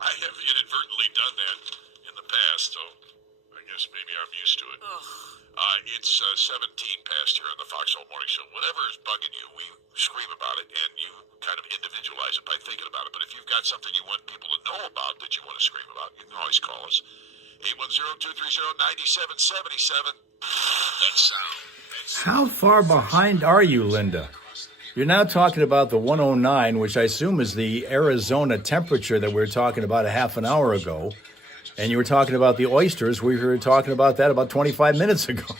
I have inadvertently done that in the past, so I guess maybe I'm used to it. It's 17 past here on the Foxhole Morning Show. Whatever is bugging you, we scream about it, and you kind of individualize it by thinking about it. But if you've got something you want people to know about that you want to scream about, you can always call us. 810-230-9777. That sound. How far behind are you, Linda? You're now talking about the 109, which I assume is the Arizona temperature that we were talking about a half an hour ago. And you were talking about the oysters. We were talking about that about 25 minutes ago.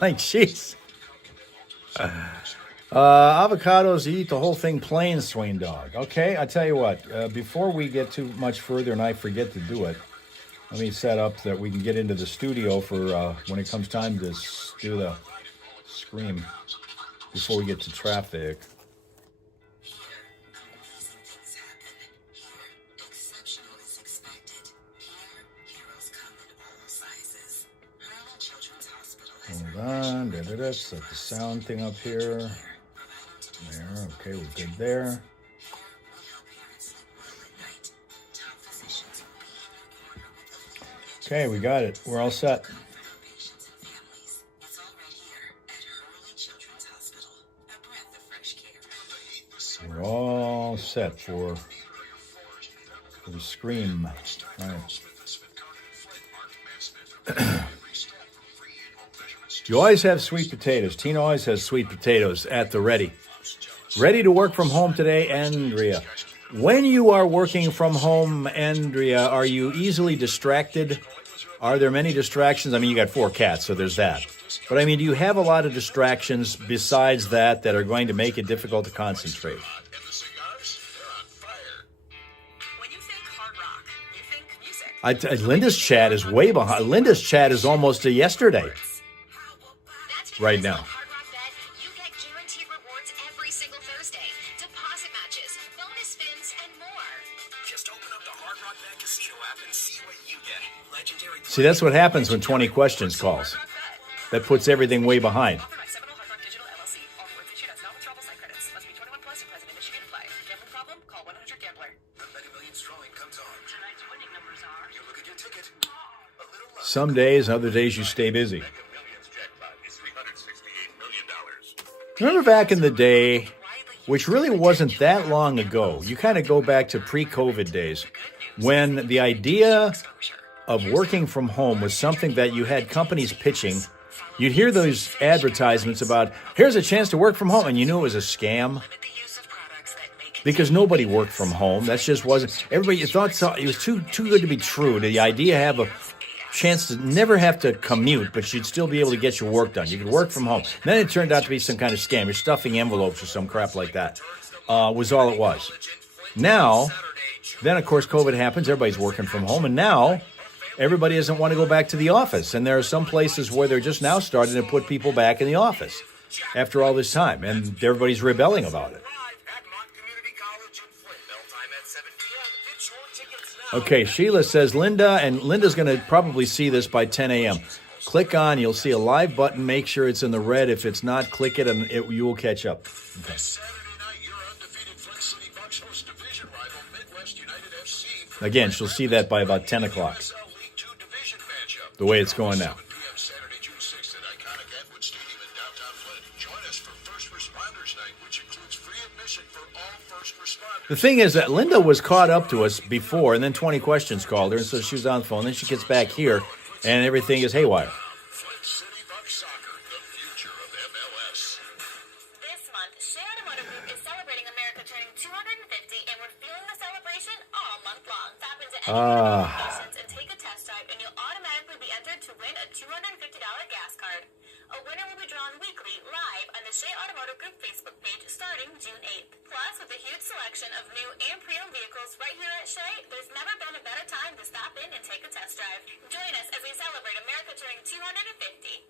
Like, jeez. Avocados, you eat the whole thing plain, Swain Dog. Okay, I tell you what. Before we get too much further and I forget to do it, let me set up that we can get into the studio for when it comes time to do the scream before we get to traffic. Hold on. Set the sound thing up here. There. Okay, we're good there. Okay, we got it. We're all set. We're all set for the scream. All right. You always have sweet potatoes. Tina always has sweet potatoes at the ready. Ready to work from home today, Andrea. When you are working from home, Andrea, are you easily distracted? Are there many distractions? I mean, you got 4 cats, so there's that. But I mean, do you have a lot of distractions besides that are going to make it difficult to concentrate? And the cigars, they're on fire. When you think hard rock, you think music. Linda's chat is way behind. Linda's chat is almost to yesterday. That's Right because now. on Hard Rock Bet, you get guaranteed rewards every single Thursday. Deposit matches, bonus spins, and more. Just open up the Hard Rock Bet Casino app and see what you get. Legendary. See, that's what happens when 20 questions calls. Hard Rock Bet. That puts everything way behind. Offered by Seminole Hard Rock Digital LLC. All rewards issued as non-withdrawable site credits. Must be 21 plus and present in Michigan. Apply. Gambling problem? Call 1-800-GAMBLER. The Mega Millions drawing comes on. Tonight's winning numbers are. You look at your ticket. A little less. Some days, other days you stay busy. Mega Millions jackpot is $368 million. Remember back in the day, which really wasn't that long ago, you kind of go back to pre-COVID days, when the idea of working from home was something that you had companies pitching. You'd hear those advertisements about, here's a chance to work from home, and you knew it was a scam Limit the use of products that make because nobody worked from home. That just wasn't, everybody thought so, it was too good to be true. The idea of have a chance to never have to commute, but you'd still be able to get your work done. You could work from home. Then it turned out to be some kind of scam. You're stuffing envelopes or some crap like that, was all it was. Now, then of course COVID happens, everybody's working from home, and now everybody doesn't want to go back to the office. And there are some places where they're just now starting to put people back in the office after all this time, and everybody's rebelling about it. Live at Mont Community College in Flint. Bell time at 7 p.m. Get your tickets now. Okay, Sheila says Linda's going to probably see this by 10 a.m. Click on, you'll see a live button. Make sure it's in the red. If it's not, click it and you will catch up. Okay. This Saturday night, your undefeated Flint City Bucks host division rival Midwest United FC. for Again, she'll see that by about 10 o'clock, USL League 2 division matchup. the way it's going now. 7 p.m. Saturday, June 6th at iconic Atwood Stadium in downtown Flint. Join us for First Responders Night, which includes free admission for all first responders. The thing is that Linda was caught up to us before, and then 20 questions called her, and so she was on the phone. Then she gets back here, and everything is haywire. Flint City Bucks soccer, the future of MLS. This month, Shea Automotive Group is celebrating America turning 250, and we're feeling the celebration all month long. Tap into any one of our locations and take a test drive, and you'll automatically be entered to win a $250 gas card. A winner will be drawn weekly live on the Shea Automotive Group Facebook page starting June 8th. Plus, with a huge selection of new and pre-owned vehicles right here at Shea, there's never been a better time to stop in and take a test drive. Join us as we celebrate America turning 250.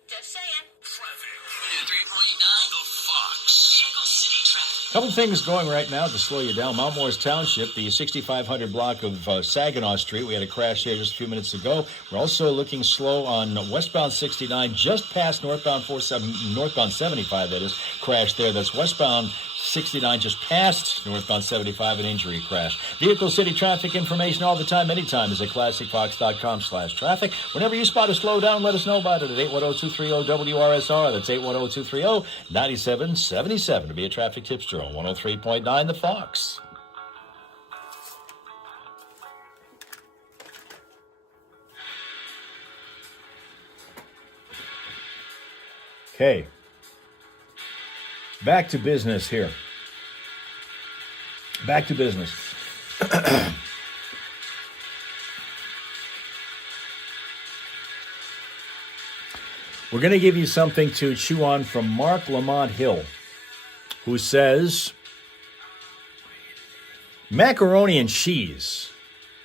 Just saying. Traffic. 3.9 The Fox. Vehicle City traffic. Couple things going right now to slow you down. Mount Morris Township, the 6500 block of Saginaw Street. We had a crash here just a few minutes ago. We're also looking slow on westbound 69, just past northbound 75, that is, crash there. That's westbound 69, just past northbound 75, an injury crash. Vehicle City traffic information all the time, anytime, is at classicfox.com/traffic. Whenever you spot a slowdown, let us know about it at 810-230-WRSR. That's 810-230-9777 to be a traffic tipster on 103.9 The Fox. Okay. Back to business here. Back to business. We're going to give you something to chew on from Mark Lamont Hill, who says, macaroni and cheese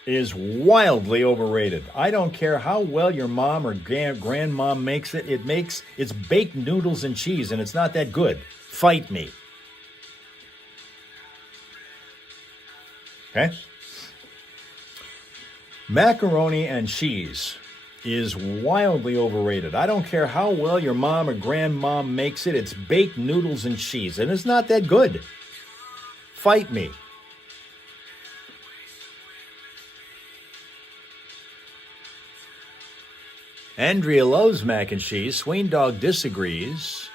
is wildly overrated. I don't care how well your mom or grandmom makes it. It's baked noodles and cheese, and it's not that good. Fight me. Okay? Macaroni and cheese is wildly overrated. I don't care how well your mom or grandmom makes it. It's baked noodles and cheese, and it's not that good. Fight me. Andrea loves mac and cheese. Swain Dog disagrees.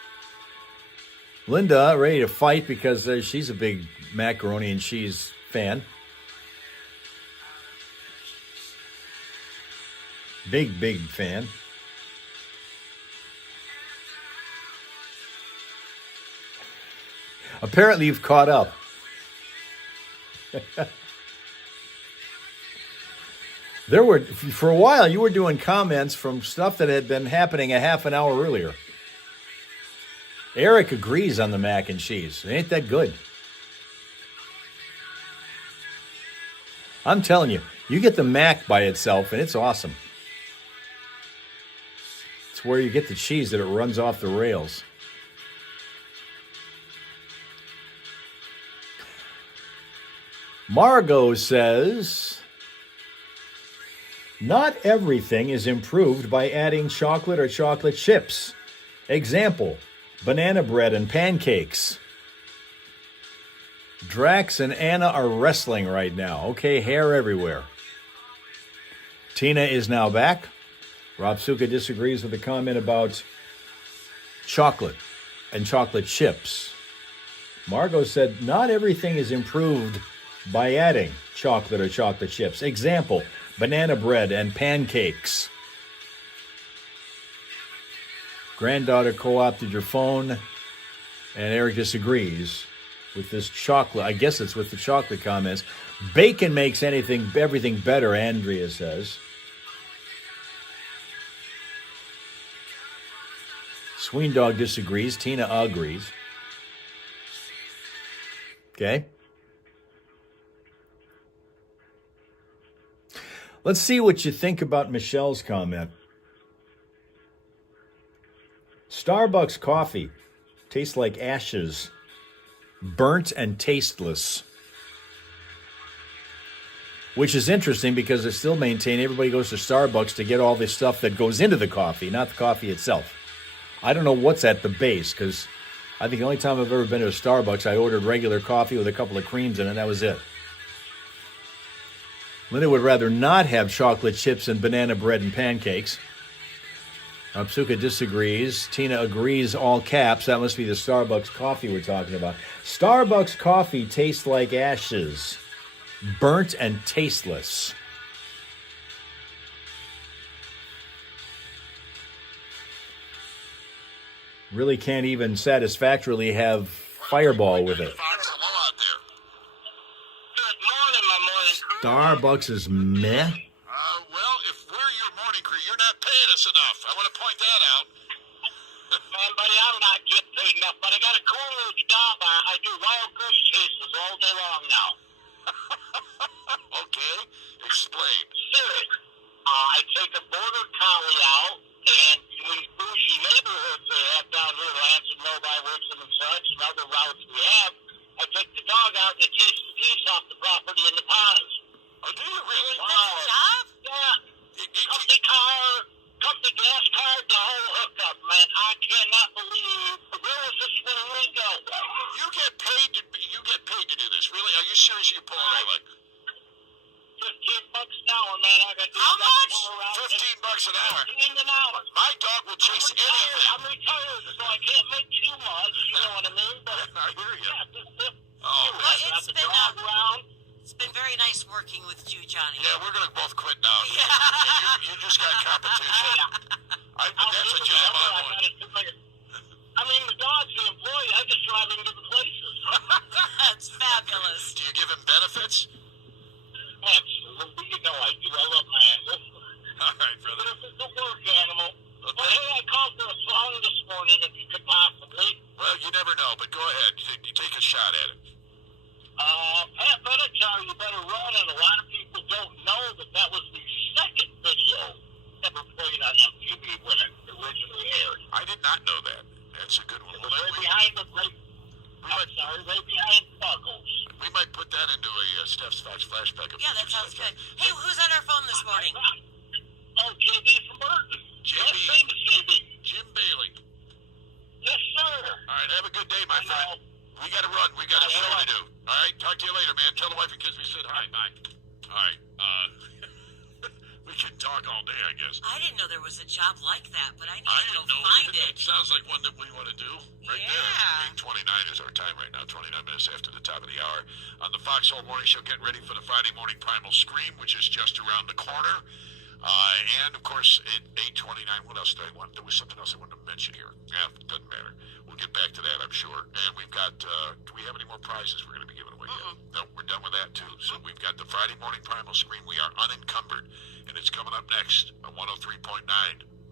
Linda ready to fight because she's a big macaroni and cheese fan. Big fan. Apparently you've caught up. For a while, you were doing comments from stuff that had been happening a half an hour earlier. Eric agrees on the mac and cheese. It ain't that good. I'm telling you, you get the mac by itself, and it's awesome. It's where you get the cheese that it runs off the rails. Margot says, not everything is improved by adding chocolate or chocolate chips. Example, banana bread and pancakes. Drax and Anna are wrestling right now. Okay, hair everywhere. Tina is now back. Rob Suka disagrees with the comment about chocolate and chocolate chips. Margot said, not everything is improved by adding chocolate or chocolate chips. Example, banana bread and pancakes. Granddaughter co-opted your phone, and Eric disagrees with this chocolate. I guess it's with the chocolate comments. Bacon makes everything better, Andrea says. Sween Dog disagrees. Tina agrees. Okay. Let's see what you think about Michelle's comment. Starbucks coffee tastes like ashes, burnt and tasteless. Which is interesting because I still maintain everybody goes to Starbucks to get all the stuff that goes into the coffee, not the coffee itself. I don't know what's at the base, because I think the only time I've ever been to a Starbucks, I ordered regular coffee with a couple of creams in it, and that was it. Linda would rather not have chocolate chips and banana bread and pancakes. Absuka disagrees. Tina agrees, all caps. That must be the Starbucks coffee we're talking about. Starbucks coffee tastes like ashes, burnt and tasteless. Really can't even satisfactorily have Fireball with it. Starbucks is meh. Well, if we're your morning crew, you're not paying us enough. I want to point that out. Man, buddy, I'm not getting paid enough, but I got a cool little job. I do wild goose chases all day long now. Okay, explain. Serious. I take a border collie out, and these bougie neighborhoods they have down here, Lansing, Novi, Richmond, and such, and other routes we have, I take the dog out and chase the geese off the property in the ponds. Oh, do you really? That's a job? Yeah. Company gas card, the whole hookup, man. I cannot believe. Where was this when we go? You get paid to do this, really? Are you serious? You're pulling all like $15 an hour, man. I got How much? $15 an hour. $15 an hour. My dog will chase anything. I'm retired, so I can't make too much. You know what I mean? But I hear you. yeah, Oh, Well, got the dog around. it's been very nice working with you, Johnny. yeah, we're gonna both quit now. Yeah. You just got competition. That's a job I want. I mean, the dog's the employee. I just drive him to the places. That's fabulous. Do you give him benefits? Absolutely. You know I do. I love my animals. All right, brother. But if it's a work animal. Okay. Well, hey, I called for a song this morning if you could possibly. Well, you never know, but go ahead. You take a shot at it. Pat Benatar, you better run, and a lot of people don't know that was the second video ever played on MTV when it originally aired. I did not know that. That's a good one. It was right behind Buggles. We might put that into a Steph's Fox flashback. Yeah, that sounds good. Hey, who's on our phone this morning? Oh, JB from Burton. JB. Yes, famous JB. Jim Bailey. Yes, sir. All right, have a good day, my friend. We got to run. We got a show to do. All right, talk to you later, man. Tell the wife and kids we said hi. Bye. All right. We can talk all day, I guess. I didn't know there was a job like that, but I need I to go didn't know find either. it. Sounds like one that we want to do right Yeah. there. 8:29 is our time right now, 29 minutes after the top of the hour. On the Foxhole Morning Show, getting ready for the Friday morning Primal Scream, which is just around the corner. And, of course, at 8:29, what else did I want? There was something else I wanted to mention here. Yeah, it doesn't matter. We'll get back to that, I'm sure. And we've got, do we have any more prizes we're going to be giving away yet? No, we're done with that, too. So we've got got the Friday Morning Primal Scream. We are unencumbered, and it's coming up next on 103.9,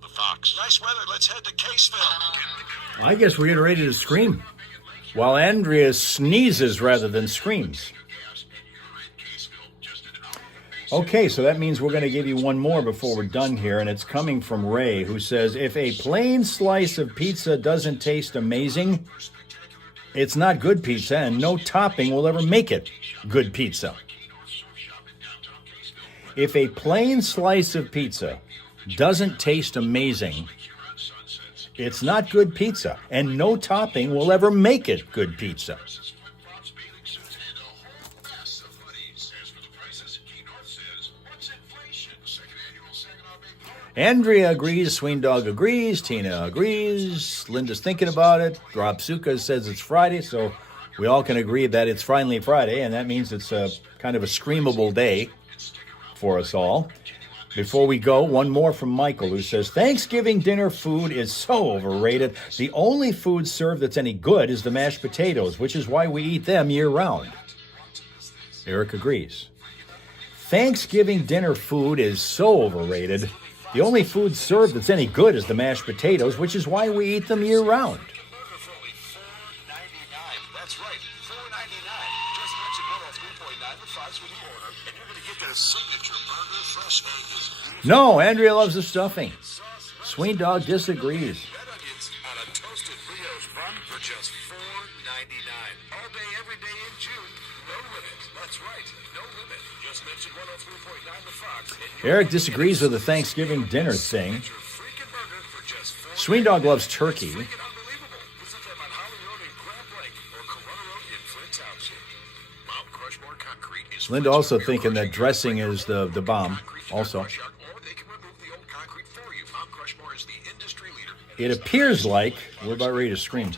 The Fox. Nice weather. Let's head to Caseville. I guess we're getting ready to scream. While Andrea sneezes rather than screams. Okay, so that means we're going to give you one more before we're done here, and it's coming from Ray, who says, if a plain slice of pizza doesn't taste amazing, it's not good pizza, and no topping will ever make it good pizza. If a plain slice of pizza doesn't taste amazing, it's not good pizza, and no topping will ever make it good pizza. Andrea agrees, Sween Dog agrees, Tina agrees, Linda's thinking about it, Rob Suka says it's Friday, so we all can agree that it's finally Friday, and that means it's a kind of a screamable day for us all. Before we go, one more from Michael, who says, Thanksgiving dinner food is so overrated. The only food served that's any good is the mashed potatoes, which is why we eat them year-round. Eric agrees. Thanksgiving dinner food is so overrated. The only food served that's any good is the mashed potatoes, which is why we eat them year-round. That's right, $4.99. Just mention 103.9 The Fox when you order, and you're going to get their signature burger, fresh egg. No, Andrea loves the stuffing. Sween Dog disagrees. Red onions on a toasted brioche bun for just $4.99. All day, every day in June. No limit. That's right, no limit. Just mention 103.9 The Fox. Eric disagrees with the Thanksgiving dinner thing. Sween Dog loves turkey. Linda also thinking that dressing is the bomb. Also, it appears like we're about ready to scream.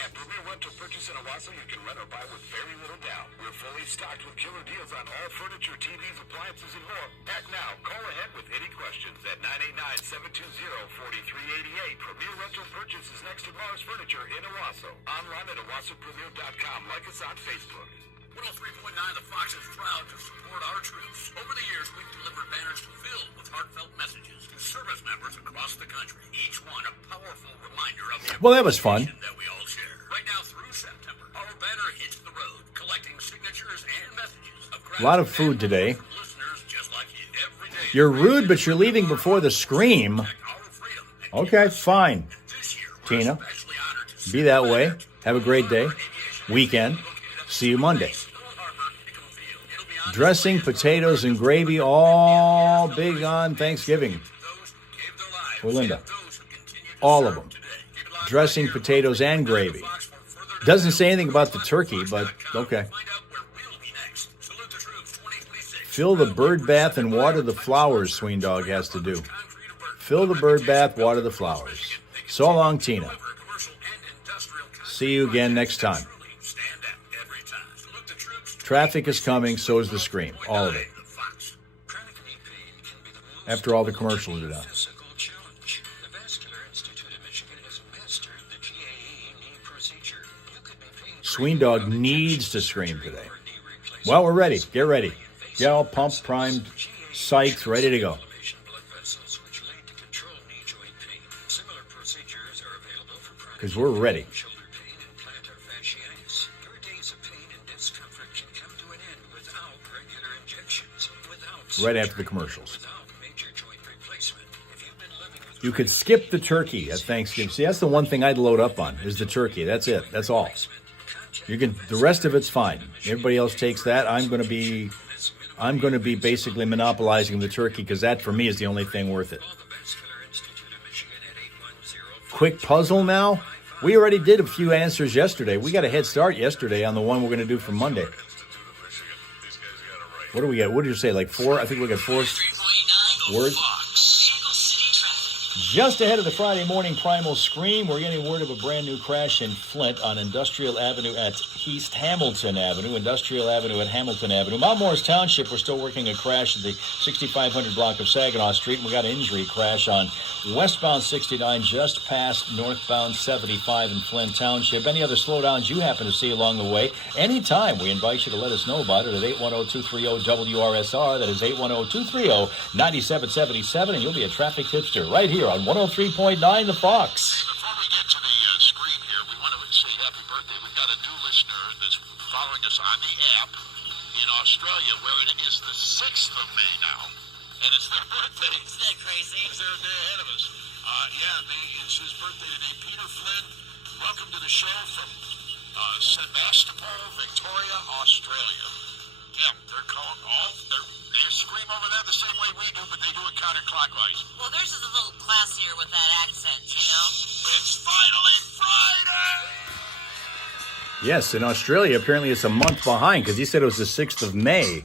At Premier Rental Purchase in Owasso, you can rent or buy with very little down. We're fully stocked with killer deals on all furniture, TVs, appliances, and more. Act now. Call ahead with any questions at 989-720-4388. Premier Rental Purchase is next to Mars Furniture in Owasso. Online at owassopremier.com. Like us on Facebook. 103.9 The Fox is proud to support our troops. Over the years, we've delivered banners filled with heartfelt messages to service members across the country. Each one a powerful reminder of the Well, that was fun. that we all share. Right now through September, our banner hits the road, collecting signatures and messages of A lot of food today. from listeners just like you. Every day, You're rude, but you're leaving before the scream. our freedom. And Okay, fine. this year, we're Tina, especially honored to be that way. Have a great day. Weekend. See you Monday. Dressing, potatoes, and gravy, all big on Thanksgiving. For Linda. All of them. Dressing, potatoes, and gravy. Doesn't say anything about the turkey, but okay. Fill the bird bath and water the flowers, Sween Dog has to do. Fill the bird bath, water the flowers. So long, Tina. See you again next time. Traffic is coming, so is the scream. All of it. After all the commercials are done. Sween Dog needs to scream today. Well, we're ready. Get ready. Get all pumped, primed, psyched, ready to go. Because we're ready. Right after the commercials. You could skip the turkey at Thanksgiving. See, that's the one thing I'd load up on, is the turkey. That's it. That's all. You can. The rest of it's fine. Everybody else takes that. I'm going to be basically monopolizing the turkey because that, for me, is the only thing worth it. Quick puzzle now. We already did a few answers yesterday. We got a head start yesterday on the one we're going to do for Monday. What do we get? What did you say? Like 4? I think we got 4 words. Just ahead of the Friday morning primal scream, we're getting word of a brand new crash in Flint on Industrial Avenue at East Hamilton Avenue, Industrial Avenue at Hamilton Avenue. Mount Morris Township, we're still working a crash at the 6500 block of Saginaw Street, and we got an injury crash on westbound 69 just past northbound 75 in Flint Township. Any other slowdowns you happen to see along the way, anytime, we invite you to let us know about it at 810-230-WRSR. That is 810-230-9777, and you'll be a traffic tipster right here on 103.9 The Fox. Before we get to the screen here, we want to say happy birthday. We've got a new listener that's following us on the app in Australia, where it is the 6th of May now, and it's their birthday. Isn't that crazy? They're a day ahead of us. It's his birthday today. Peter Flynn, welcome to the show from Sebastopol, Victoria, Australia. Yeah, they're calling all. They scream over there the same way we do, but they do it counterclockwise. Well, theirs is a little classier with that accent, you know? It's finally Friday! Yes, in Australia, apparently it's a month behind because he said it was the 6th of May.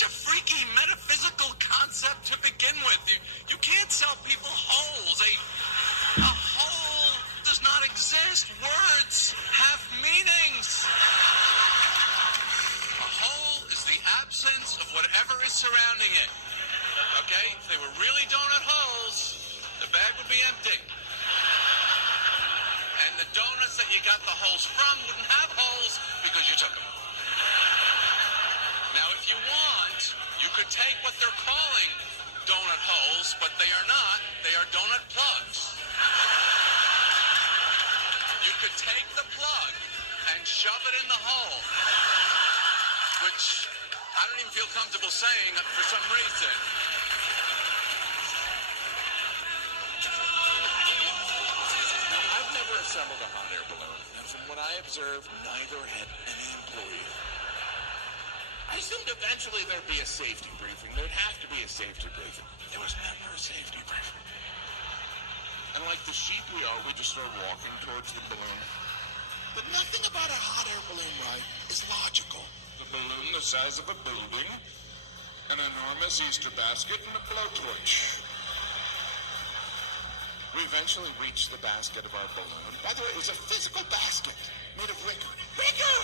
such a freaky metaphysical concept to begin with. You can't sell people holes. A hole does not exist. Words have meanings. A hole is the absence of whatever is surrounding it. Okay? If they were really donut holes, the bag would be empty. And the donuts that you got the holes from wouldn't have holes because you took them. Now, if you want, you could take what they're calling donut holes, but they are not. They are donut plugs. You could take the plug and shove it in the hole, which I don't even feel comfortable saying for some reason. I've never assembled a hot air balloon, and from what I observed, neither had any employee. I assumed eventually there'd be a safety briefing. There'd have to be a safety briefing. There was never a safety briefing. And like the sheep we are, we just started walking towards the balloon. But nothing about a hot air balloon ride is logical. The balloon the size of a building, an enormous Easter basket, and a blowtorch. We eventually reached the basket of our balloon. By the way, it was a physical basket made of wicker. Wicker!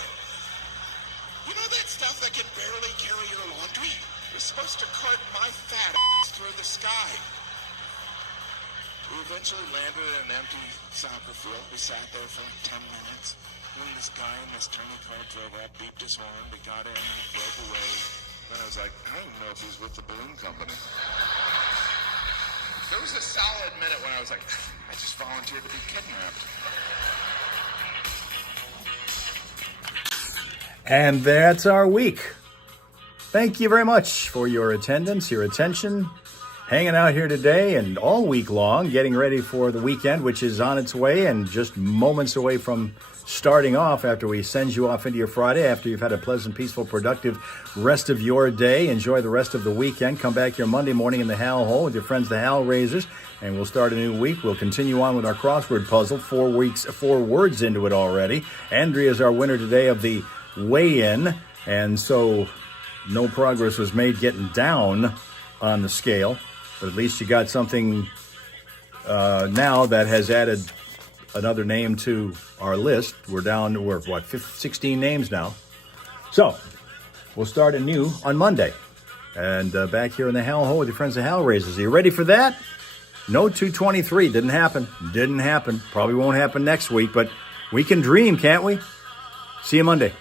You know that stuff that can barely carry your laundry? It was supposed to cart my fat ass through the sky. We eventually landed at an empty soccer field. We sat there for like 10 minutes. Then this guy in this tiny car drove up, beeped his horn, we got in, he drove away. Then I was like, I don't even know if he's with the balloon company. There was a solid minute when I was like, I just volunteered to be kidnapped. And that's our week. Thank you very much for your attendance, your attention, hanging out here today and all week long, getting ready for the weekend, which is on its way and just moments away from starting off after we send you off into your Friday, after you've had a pleasant, peaceful, productive rest of your day. Enjoy the rest of the weekend. Come back here Monday morning in the Hal Hole with your friends, the Hal Raisers, and we'll start a new week. We'll continue on with our crossword puzzle. 4 words into it already. Andrea is our winner today of the weigh-in, and so no progress was made getting down on the scale, but at least you got something now that has added another name to our list. We're 16 names now. So we'll start anew on Monday, and back here in the Hal Hole with your friends, the Hal Raisers. Are you ready for that? No 223. Didn't happen. Probably won't happen next week, but we can dream, can't we? See you Monday.